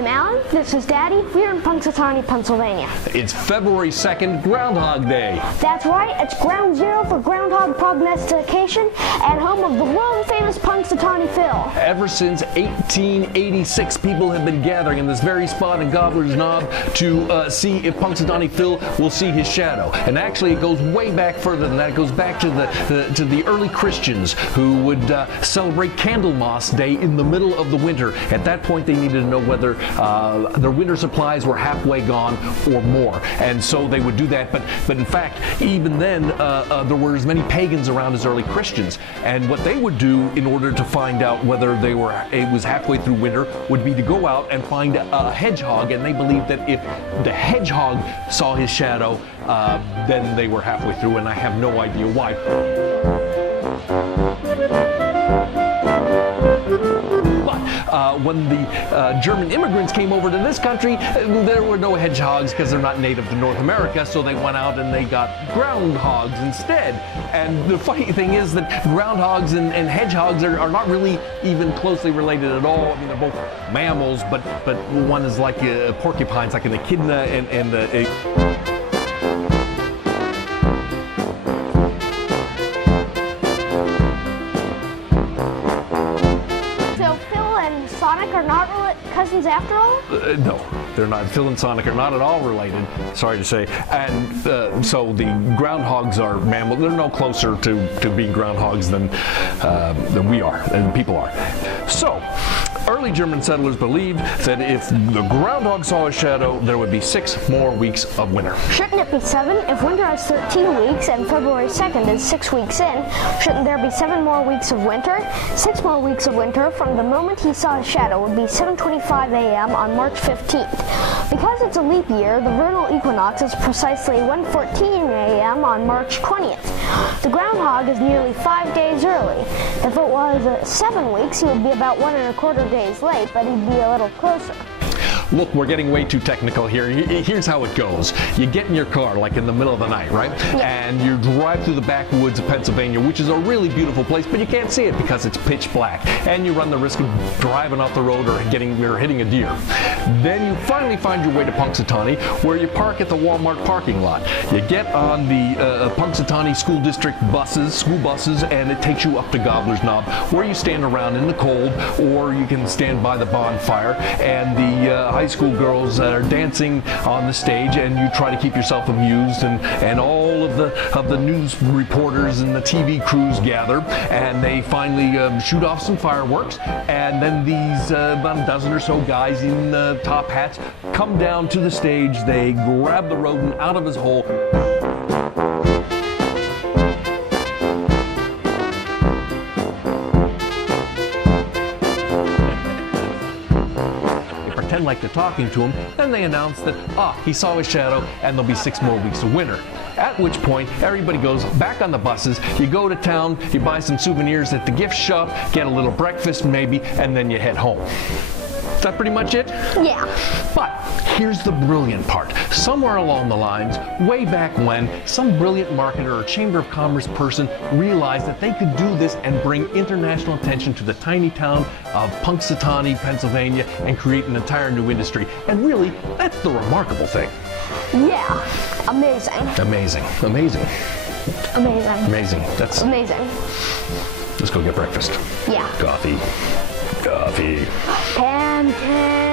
I'm Alan. This is Daddy. We're in Punxsutawney, Pennsylvania. It's February 2nd, Groundhog Day. That's right. It's ground zero for groundhog prognostication and home of the world-famous Punxsutawney Phil. Ever since 1886, people have been gathering in this very spot in Gobbler's Knob to see if Punxsutawney Phil will see his shadow. And actually, it goes way back further than that. It goes back to the early Christians who would celebrate Candlemas Day in the middle of the winter. At that point, they needed to know whether their winter supplies were halfway gone or more, and so they would do that. But in fact, even then, there were as many pagans around as early Christians, and what they would do in order to find out whether it was halfway through winter would be to go out and find a hedgehog, and they believed that if the hedgehog saw his shadow, then they were halfway through, and I have no idea why. When the German immigrants came over to this country, there were no hedgehogs because they're not native to North America, so they went out and they got groundhogs instead. And the funny thing is that groundhogs and hedgehogs are not really even closely related at all. I mean, they're both mammals, but one is like porcupines, like an echidna and Sonic are not cousins after all? No, they're not. Phil and Sonic are not at all related, sorry to say. And so the groundhogs are mammals. They're no closer to being groundhogs than we are, and people are. So, early German settlers believed that if the groundhog saw a shadow, there would be 6 more weeks of winter. Shouldn't it be 7? If winter has 13 weeks and February 2nd is 6 weeks in, shouldn't there be 7 more weeks of winter? 6 more weeks of winter from the moment he saw his shadow would be 7:25 a.m. on March 15th. Because it's a leap year, the vernal equinox is precisely 1:14 a.m. on March 20th. The groundhog is nearly 5 days early. If it was 7 weeks, he would be about 1 1/4 days late, but he'd be a little closer. Look, we're getting way too technical here. Here's how it goes. You get in your car, like in the middle of the night, right? Yeah. And you drive through the backwoods of Pennsylvania, which is a really beautiful place, but you can't see it because it's pitch black. And you run the risk of driving off the road or hitting a deer. Then you finally find your way to Punxsutawney, where you park at the Walmart parking lot. You get on the Punxsutawney School District school buses, and it takes you up to Gobbler's Knob, where you stand around in the cold, or you can stand by the bonfire, and the high school girls are dancing on the stage, and you try to keep yourself amused, and all of the news reporters and the TV crews gather, and they finally shoot off some fireworks, and then these about a dozen or so guys in top hats come down to the stage. They grab the rodent out of his hole. Pretend like they're talking to him, then they announce that, he saw his shadow and there'll be 6 more weeks of winter. At which point, everybody goes back on the buses, you go to town, you buy some souvenirs at the gift shop, get a little breakfast maybe, and then you head home. Is that pretty much it? Yeah. But here's the brilliant part. Somewhere along the lines, way back when, some brilliant marketer or Chamber of Commerce person realized that they could do this and bring international attention to the tiny town of Punxsutawney, Pennsylvania, and create an entire new industry. And really, that's the remarkable thing. Yeah. Amazing. Amazing. Amazing. Amazing. Amazing. That's amazing. Let's go get breakfast. Yeah. Coffee. Coffee. Pancakes.